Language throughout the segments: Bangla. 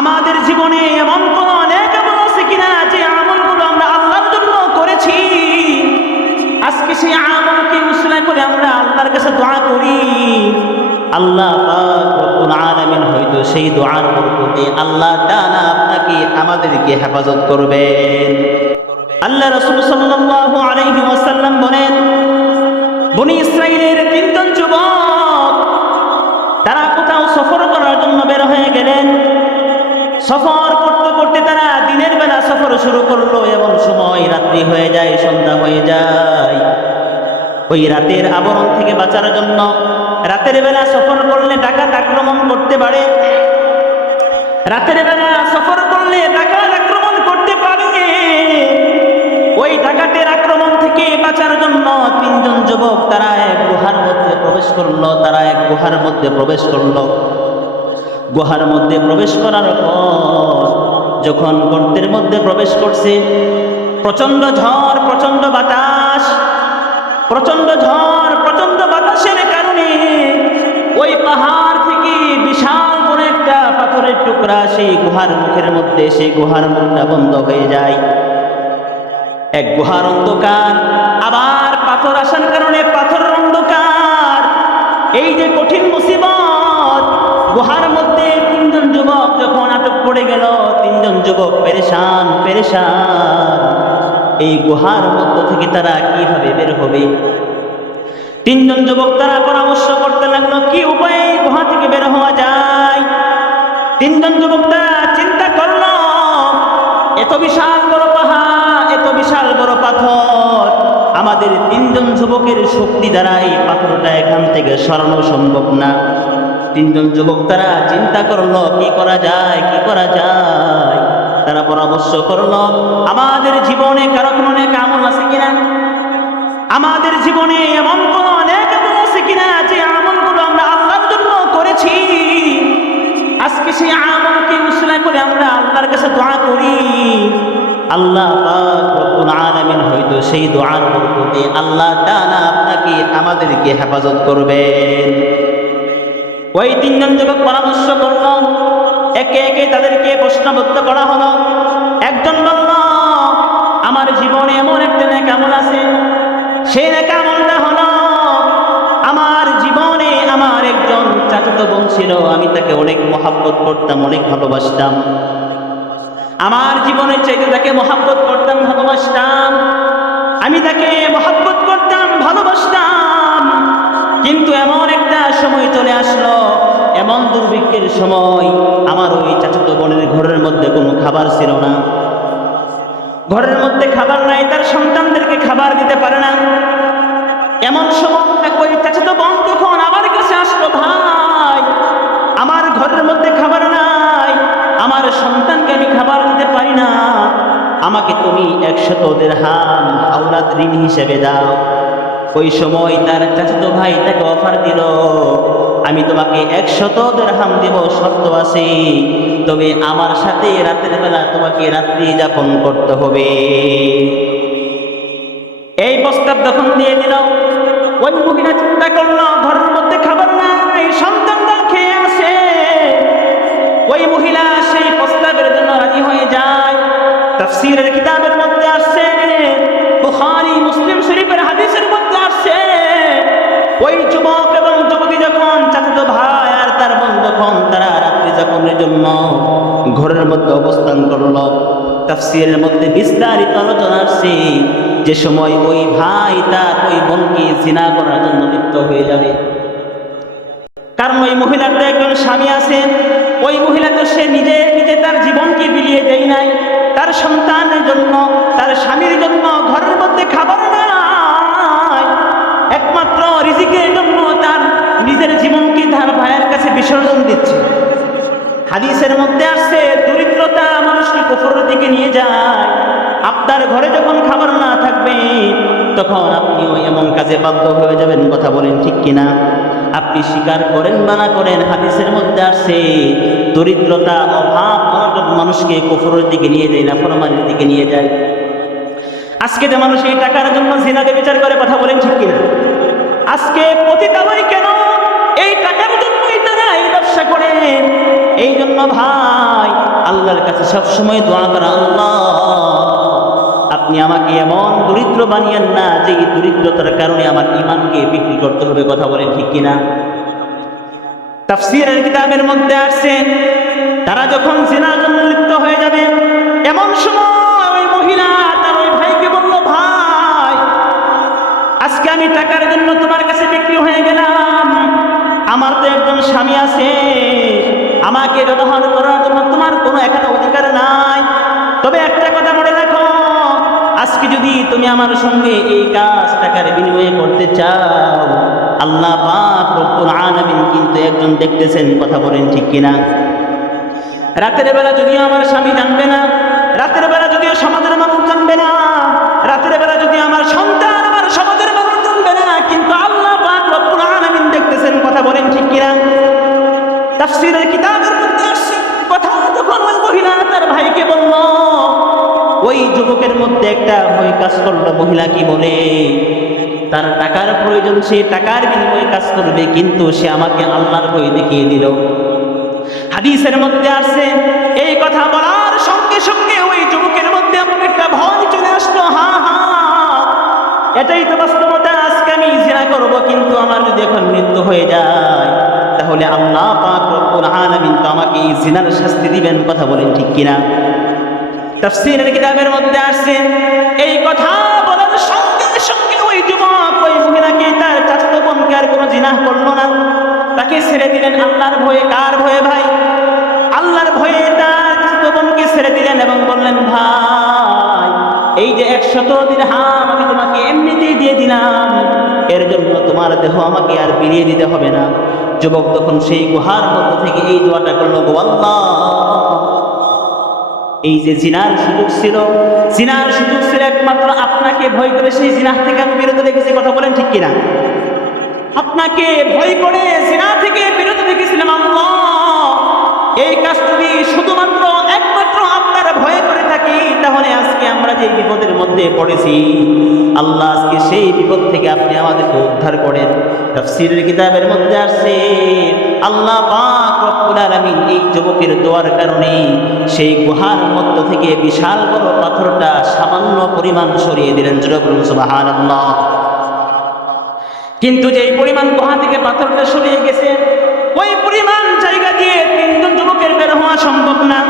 আমাদের জীবনে এমন কোন অনেক আমল আছে কিনা যে আমলগুলো আমরা আল্লাহর জন্য করেছি, আজকে সেই আমলকে উসিলা করে আমরা আল্লাহর কাছে দোয়া করি, আল্লাহ পাক রব্বুল আলামিন হয়তো সেই দোয়ার বরকতে আল্লাহ তাআলা আপনাকে আমাদেরকে হেফাজত করবেন। আল্লাহ রাসূল সাল্লাল্লাহু আলাইহি ওয়াসাল্লাম বলেন, বনী ইসরাইলের তিনজন যুবক তারা কোথাও সফর করার জন্য বের হয়ে গেলেন। সফর করতে করতে তারা দিনের বেলা সফর শুরু করলো, এমন সময় রাত্রি হয়ে যায়, সন্ধ্যা হয়ে যায়। ওই রাতের আবরণ থেকে বাঁচার জন্য রাতের বেলা সফর করলে ডাকাত আক্রমণ করতে পারে, রাতের বেলা সফর করলে ডাকাত আক্রমণ করতে পারে। ওই ডাকাতের আক্রমণ থেকে বাঁচার জন্য তিনজন যুবক তারা এক গুহার মধ্যে প্রবেশ করলো, গুহার মধ্যে প্রবেশ করার পর যখন গর্তের মধ্যে প্রবেশ করছে, প্রচন্ড ঝড়, প্রচন্ড বাতাসের কারণে ওই পাহাড় থেকে বিশাল বড় একটা পাথরের টুকরা সেই গুহার মুখের মধ্যে, সেই গুহার মুখটা বন্ধ হয়ে যায়। এক গুহার অন্ধকার, আবার পাথর আসার কারণে পাথরের অন্ধকার, এই যে কঠিন মুসিবত। গুহার মধ্যে তিনজন যুবক যখন আটক পড়ে গেল, তিনজন যুবক পেরেশান। এই গুহার মধ্য থেকে তারা কিভাবে বের হবে? তিনজন যুবক তারা পরামর্শ করতে লাগলো কি উপায়ে গুহা থেকে বের হওয়া যায়। তিনজন যুবক তারা চিন্তা করলো, এত বিশাল বড় পাহাড়, এত বিশাল বড় পাথর, আমাদের তিনজন যুবকের শক্তি দ্বারা এই পাথরটা এখান থেকে সরানো সম্ভব না। তিনজন যুবক তারা চিন্তা করলো কি করা যায়। তারা পরামর্শ করলো, আমাদের জীবনে কারো কোনো নেক আমল আছে কিনা, আমাদের জীবনে এমন কোন নেক আমল আছে কিনা যে আমলগুলো আমরা আল্লাহর জন্য করেছি, আজকে সেই আমলকে উসিলা করে আমরা আল্লাহর কাছে দোয়া করি, আল্লাহ পাক রব্বুল আলামিন হয়তো সেই দোয়ার বরকতে আল্লাহ তাআলা আপনাকে আমাদেরকে হেফাজত করবেন। ওই তিনজন যুবক পরামর্শ করল, একে একে তাদেরকে প্রশ্নবদ্ধ করা হলো। একজন বলল, আমার জীবনে এমন একটা নেক আমল আছে, সেই নেক আমলটা হলো আমার জীবনে আমার একজন চাচাতো বোন ছিল, আমি তাকে অনেক মহব্বত করতাম, অনেক ভালোবাসতাম, আমার জীবনের চাইতে তাকে মহব্বত করতাম, ভালোবাসতাম, আমি তাকে মহব্বত করতাম, ভালোবাসতাম। কিন্তু এমন একটা সময় চলে আসলো, এমন দুর্ভিক্ষের সময়, আমার ওই চাচাতো বোনের ঘরের মধ্যে কোনো খাবার ছিল না, ঘরের মধ্যে খাবার নাই, তার সন্তানদেরকে খাবার দিতে পারে না। এমন সময় ওই চাচাতো বোন তখন আমার কাছে আসলো, ভাই আমার ঘরের মধ্যে খাবার নাই, আমার সন্তানকে আমি খাবার দিতে পারি না, আমাকে তুমি 100 দিরহাম আওলাদ ঋণ হিসেবে দাও। ওই সময় তার চাচাতো ভাই তাকে অফার দিল, আমি তোমাকে 100 দিরহাম দেব, শর্ত আছে, তবে আমার সাথে রাতের বেলা তোমাকে রাত্রি যাপন করতে হবে। এই প্রস্তাব যখন দিয়ে দিল, ওই মহিলা চিন্তা করলো ঘরের মধ্যে খাবার নাই, সন্তানরা খেয়ে আসে। ওই মহিলা সেই প্রস্তাবের জন্য রাজি হয়ে যায়। তাফসীরের কিতাবের মধ্যে আসছে, বুখারী মুসলিম শরীফের হাদিসের মধ্যে আসছে, ওই যুবক এবং যুবতী যখন চাচাতো ভাই আর তার বোন যখন তারা রাত্রি যাপনের জন্য ঘরের মধ্যে অবস্থান করলো, তাফসীরের মধ্যে বিস্তারিত আলোচনা আসছে যে সময় ওই ভাই তার ওই বোনকে জিনা করার জন্য লিপ্ত হয়ে যাবে। কারণ ওই মহিলার তো একজন স্বামী আছেন, ওই মহিলা তো সে নিজে তার জীবনকে বিলিয়ে দেয় নাই, তার সন্তানের জন্য, তার স্বামীর জন্য ঘরের মধ্যে খাবার নাই, একমাত্র রিজিকের জন্য তার নিজের জীবনকে তার ভাইয়ের কাছে বিসর্জন দিচ্ছে। হাদিসের মধ্যে আসছে, দরিদ্রতা মানুষকে কুফরের দিকে নিয়ে যায়। আপনার ঘরে যখন খাবার না থাকবে, তখন আপনিও এমন কাজে বাধ্য হয়ে যাবেন। কথা বলেন ঠিক কিনা? আপনি স্বীকার করেন বা না করেন, হাদিসের মধ্যে আসছে দরিদ্রতা, অভাব অনটন মানুষকে কুফরের দিকে নিয়ে যায়, নাফরমানির দিকে নিয়ে যায়। আজকে যে মানুষ এই টাকার জন্য জিনাকে বিচার করে, কথা বলেন ঠিক কিনা? আজকে পতিতালয় কেন? এই টাকার জন্যই তারা এই ব্যবসা করে। এই জন্য ভাই আল্লাহর কাছে সবসময় দোয়া করা, আল্লাহ আপনি আমাকে এমন দরিদ্র বানিয়েন না যে এই দরিদ্রতার কারণে আমার ঈমানকে বিক্রি করতে হবে। কথা বলেন ঠিক কিনা? তাফসীরের কিতাবের মধ্যে আসছে, তারা যখন জিনার জন্য লিপ্ত হয়ে যাবে, এমন সময় ওই মহিলা তার ওই ভাইকে বলল, ভাই আজকে আমি টাকার জন্য তোমার কাছে বিক্রি হয়ে গেলাম, আমার তো একজন স্বামী আছে, আমাকে ব্যবহার করার জন্য তোমার কোনো এখানে অধিকার নাই। তবে একটা কথা মনে রাখো, আজকে যদি তুমি আমার সঙ্গে এই কাজ টাকার বিনিময়ে করতে চাও, আল্লাহ পাক রব্বুল আলামিন কিন্তু একজন দেখতেছেন। কথা বলেন ঠিক কিনা? রাতের বেলা যদিও আমার স্বামী জানবে না, রাতের বেলা যদিও সমাজের মানুষ জানবে না, রাতের বেলা যদি আমার সন্তান আমার সমাজের মানুষ জানবে না, কিন্তু আল্লাহ পাক রব্বুল আলামিন দেখতেছেন। কথা বলেন ঠিক কিনা? তাফসীরের কিতাবের মধ্যে আসছে কথা, যখন ওই মহিলা তার ভাইকে বলল, ওই যুবকের মধ্যে একটা ভয় কাজ করলো। মহিলা কি বলে, তার টাকার প্রয়োজন, সে টাকার বিনিময়ে কাজ করবে, কিন্তু সে আমাকে আল্লাহর ভয় দেখিয়ে দিল। হাদিসের মধ্যে আসছে, এই কথা বলার সঙ্গে সঙ্গে ওই যুবকের মধ্যে এমন একটা ভয় চলে আসলো, হা হা এটাই তো বাস্তবতা, আজকে আমি জিনা করব, কিন্তু আমার যদি এখন মৃত্যু হয়ে যায় তাহলে আল্লাহ পাক রব্বুল আলামিন তো আমাকে এই জিনার শাস্তি দিবেন। কথা বলেন ঠিক কিনা? তাফসীরের কিতাবের মধ্যে আসছে, এই কথা বলার সঙ্গে সঙ্গে ওই যুবক ওই মহিলাকে, তার চাচাতো বোনকে আর কোনো জিনাহ করলো না, তাকে ছেড়ে দিলেন আল্লাহর ভয়ে। কার ভয়ে ভাই? আল্লাহর ভয়ে তার চাচাতো বোনকে ছেড়ে দিলেন এবং বললেন, ভাই এই যে 100 দিরহাম আমি তোমাকে এমনিতেই দিয়ে দিলাম, এর জন্য তোমার দেহ আমাকে আর ফিরিয়ে দিতে হবে না। যুবক তখন সেই গুহার মধ্যে থেকে এই দোয়াটা করলো, গো আল্লাহ, এই যে জিনার সুযোগ ছিল, জিনার সুযোগ ছিল একমাত্র আপনাকে ভয় করে, সেই জিনাহ থেকে আমি বিরত রেখেছি। কথা বলেন ঠিক কিনা? আপনাকে ভয় করে জিনা থেকে বিরত রেখেছিলাম। আল্লাহ এই কাজ যদি শুধুমাত্র একমাত্র আপনার ভয় করে থাকি, তাহলে আজকে আমরা যে বিপদের মধ্যে পড়েছি, আল্লাহ আজকে সেই বিপদ থেকে আপনি আমাদেরকে উদ্ধার করেন। তাফসীরের কিতাবের মধ্যে আসছে, আল্লাহ পাক রব্বুল আলামিন এই যুবকের দোয়ার কারণে সেই গুহার মধ্য থেকে বিশাল বড় পাথরটা সামান্য পরিমাণ সরিয়ে দিলেন। জোরে বলুন সুবহানাল্লাহ। কিন্তু যেই পরিমাণ গুহা থেকে পাথরটা সরিয়ে গেছে, ওই পরিমাণ জায়গা দিয়ে 3 জন যুবকের বের হওয়া সম্ভব না।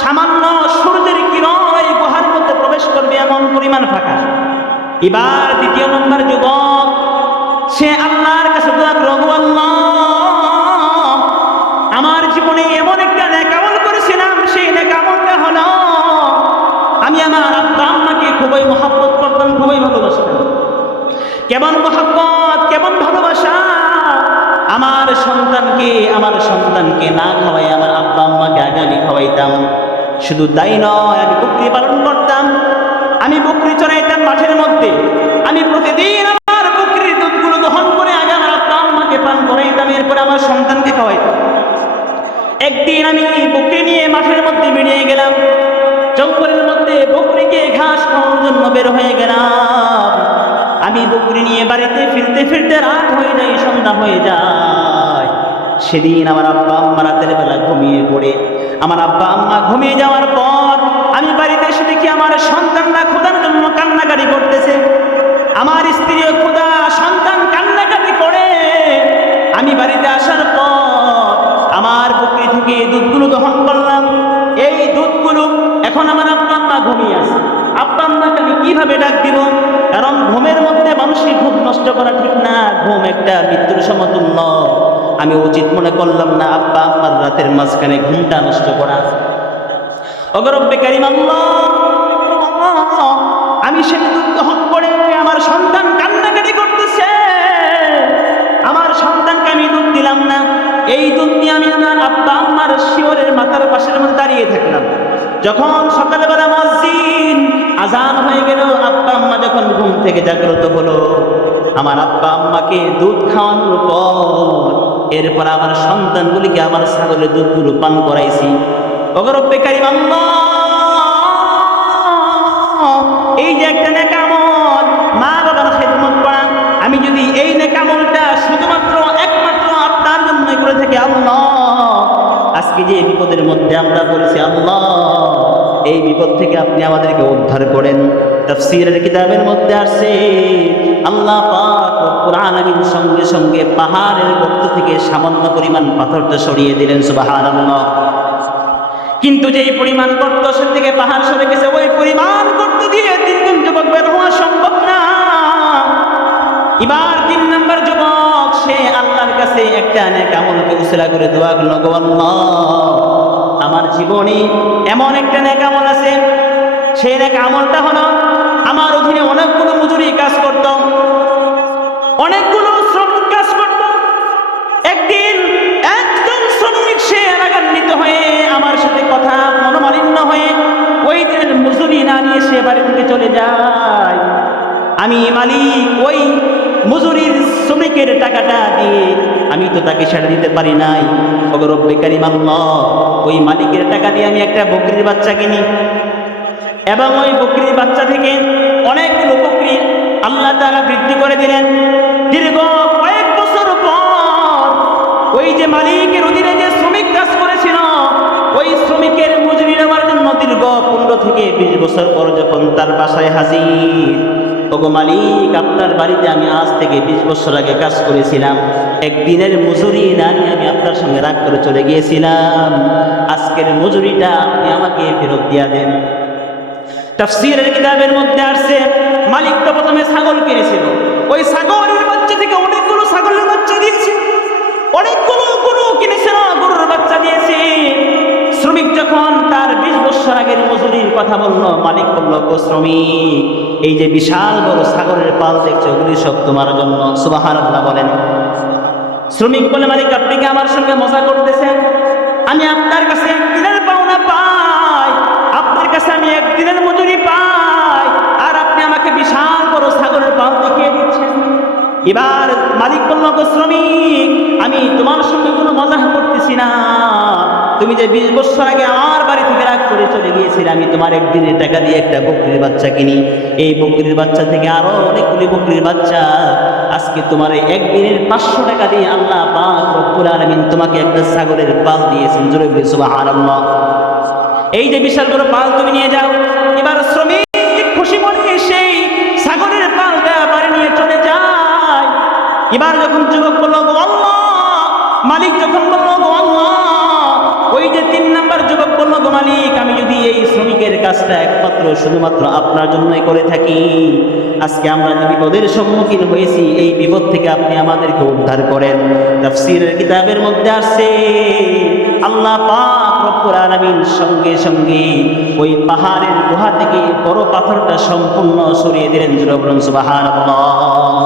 সামান্য সূর্যের কিরণ এই গুহার মধ্যে প্রবেশ করবে এমন পরিমাণ ফাঁকা। এবার 2 নম্বর যুবক, সে আল্লাহর কাছে দোয়া করল, আল্লাহ আমার জীবনে এমন একটা নেক আমল করেছিলাম, সেই নেক আমলটা হলো আমি আমার আব্বা আম্মাকে খুবই মহব্বত করতাম, খুবই ভালোবাসতাম। কেমন মহব্বত, কেমন ভালোবাসা! আমার সন্তানকে না খাওয়াই আমার আব্বা আম্মাকে আগে আমি খাওয়াইতাম। শুধু তাই নয়, আমি বকরি পালন করতাম, আমি বকরি চড়াইতাম মাঠের মধ্যে, আমি প্রতিদিন আমার বকরির দুধগুলো দহন করে আগে আমার আব্বা আম্মাকে পান করাইতাম, এরপরে আমার সন্তানকে খাওয়াইতাম। একদিন আমি বকরি নিয়ে মাঠের মধ্যে বেরিয়ে গেলাম, জঙ্গলের মধ্যে বকরিকে ঘাস খাওয়ার জন্য বের হয়ে গেলাম। আমি বকরি নিয়ে বাড়িতে ফিরতে ফিরতে রাত হয়ে যায়, সন্ধ্যা হয়ে যায়। সেদিন আমার আব্বা আম্মা রাতের বেলা ঘুমিয়ে পড়ে, আমার আব্বা আম্মা ঘুমিয়ে যাওয়ার পর আমি বাড়িতে এসে দেখি আমার সন্তানরা ক্ষুধার জন্য কান্নাকাটি করতেছে। আমার স্ত্রীও ক্ষুধা, সন্তান কান্নাকাটি করে। আমি বাড়িতে আসার পর আমার বকরি থেকে দুধগুলো দহন করলাম। এই দুধগুলো এখন আমার আব্বা আম্মা ঘুমিয়ে আছে, আব্বা আম্মাকে আমি কিভাবে ডাক দিব? কারণ ঘুমের মধ্যে মানুষের ঘুম নষ্ট করা ঠিক না, ঘুম একটা মৃত্যুর সমতুল্য। আমি উচিত মনে করলাম না আব্বা আম্মার রাতের মাঝখানে ঘুমটা নষ্ট করা। ওগো রব্বে কারীম আল্লাহ, আমি সে দুধ দহন করে আমার সন্তান কান্নাকাটি করতেছে, আমার সন্তানকে আমি দুধ দিলাম না। এই দুধ নিয়ে আমি আমার আব্বা আম্মার শিওরের মাথার পাশের মধ্যে দাঁড়িয়ে থাকলাম। যখন সকালবেলা মসজিদ আজান হয়ে গেল, আব্বা আম্মা যখন ঘুম থেকে জাগ্রত হলো, আমার আব্বা আম্মাকে দুধ খাওয়ানোর পর এরপর আমার সন্তানগুলিকে আমার ছাগলের দুধগুলো পান করাইছি। ওগো রব্বে কারীম আল্লাহ, এই যে একটা নেক আমল, মা বাবার খেদমত করা, আমি যদি এই নেক আমলটা শুধুমাত্র একমাত্র আপনার জন্য করে থাকি, আল্লাহ আজকে যে বিপদের মধ্যে আমরা পড়েছি, আল্লাহ এই বিপদ থেকে আপনি আমাদেরকে উদ্ধার করেন। তাফসীরের কিতাবের মধ্যে আসছে আল্লাহ পাক রব্বুল আলামিন সঙ্গে সঙ্গে পাহাড়ের গর্ত থেকে সামান্য পরিমাণ পাথরটা সরিয়ে দিলেন, সুবহানাল্লাহ। কিন্তু যেই পরিমাণ গর্ত সে থেকে পাহাড় সরে গেছে, ওই পরিমাণ গর্ত দিয়ে তিনজন যুবক বের হওয়া সম্ভব না। এবার 3 নম্বর যুবক সে আল্লাহর কাছে একটা নেক আমলকে উসিলা করে দোয়া করল, গো আল্লাহ আমার জীবনে এমন একটা নেক আমল আছে, সেই নেক আমলটা হলো আমার অধীনে অনেকগুলো মজুরি কাজ করত, অনেকগুলো শ্রমিক কাজ করত। একদিন একজন শ্রমিক সে রাগান্বিত হয়ে আমার সাথে কথা মনোমালিন্য হয়ে ওই দিনের মজুরি না নিয়ে সে বাড়ি থেকে চলে যায়। আমি মালিক ওই মজুরির শ্রমিকের টাকাটা দিয়ে আমি তো তাকে ছেড়ে দিতে পারি নাই। ওগো রব্বে কারীম আল্লাহ, ওই মালিকের টাকা দিয়ে আমি একটা বকরির বাচ্চা কিনি এবং ওই বকরির বাচ্চা থেকে অনেকগুলো বকরি আল্লাহ তাআলা বৃদ্ধি করে দিলেন। দীর্ঘ কয়েক বছর পর ওই যে মালিকের অধীনে যে শ্রমিক কাজ করেছিল, ওই শ্রমিকের মজুরি নেওয়ার জন্য দীর্ঘ 15 থেকে 20 বছর পর যখন তার বাসায় হাজির, ওগো মালিক আপনার বাড়িতে আমি আজ থেকে 20 বছর আগে কাজ করেছিলাম, একদিনের মজুরি না নিয়ে আমি আপনার সঙ্গে রাগ করে চলে গিয়েছিলাম, আজকের মজুরিটা আপনি আমাকে ফেরত দিয়ে দেন। তাফসীরের কিতাবের মধ্যে আসছে মালিক তো প্রথমে ছাগল কিনেছিল, ওই ছাগলের বাচ্চা থেকে অনেকগুলো ছাগলের বাচ্চা দিয়েছে, অনেকগুলো গরু কিনেছিল, গরুর বাচ্চা দিয়েছে। শ্রমিক যখন তার 20 বছর আগের মজুরির কথা বলল, মালিক বলল, ও শ্রমিক এই যে বিশাল বড় ছাগলের পাল দেখছো, ওগুলি সব তোমার জন্য, সুবহানাল্লাহ বলেন। শ্রমিক বলে, মালিক আপনি কি আমার সঙ্গে মজা করতেছেন? আমি আপনার কাছে একদিনের পাওনা পাই, আপনার কাছে আমি একদিনের মজুরি পাই, আর আপনি আমাকে বিশাল বড় ছাগলের পাল দেখিয়ে দিচ্ছেন। এবার মালিক বলল, গো শ্রমিক আমি তোমার সঙ্গে কোনো মজা করতেছি না, তুমি যে 20 বছর আগে আমার বাড়ি থেকে রাগ করে চলে গিয়েছিলে, আমি তোমার একদিনের টাকা দিয়ে একটা বকরির বাচ্চা কিনি, এই বকরির বাচ্চা থেকে আরো অনেকগুলি বকরির বাচ্চা, আজকে তোমার একদিনের 500 টাকা দিয়ে আল্লাহ পাক রব্বুল আলামিন তোমাকে একটা ছাগলের পাল দিয়েছেন। জোরে বলি সুবহানাল্লাহ। এই যে বিশাল বড় পাল তুমি নিয়ে যাও। এবার শ্রমিক খুশি মনে সেই ছাগলের পালটা বাড়ি নিয়ে চলে যায়। এবার যখন যুবক বলল, গো আল্লাহ, মালিক যখন বলল, গো আল্লাহ, ওই যে 3 নাম্বার যুবক বলল, গো মালিক আমি যদি এই শ্রমিকের কাজটা একমাত্র শুধুমাত্র আপনার জন্যই করে থাকি, আজকে আমরা যে বিপদের সম্মুখীন হয়েছি, এই বিপদ থেকে আপনি আমাদেরকে উদ্ধার করেন। তাফসীরের কিতাবের মধ্যে আসছে আল্লাহ পাক রব্বুল আলামিন সঙ্গে সঙ্গে ওই পাহাড়ের গুহা থেকে বড় পাথরটা সম্পূর্ণ সরিয়ে দিলেন। জোরে বলুন সুবহানাল্লাহ।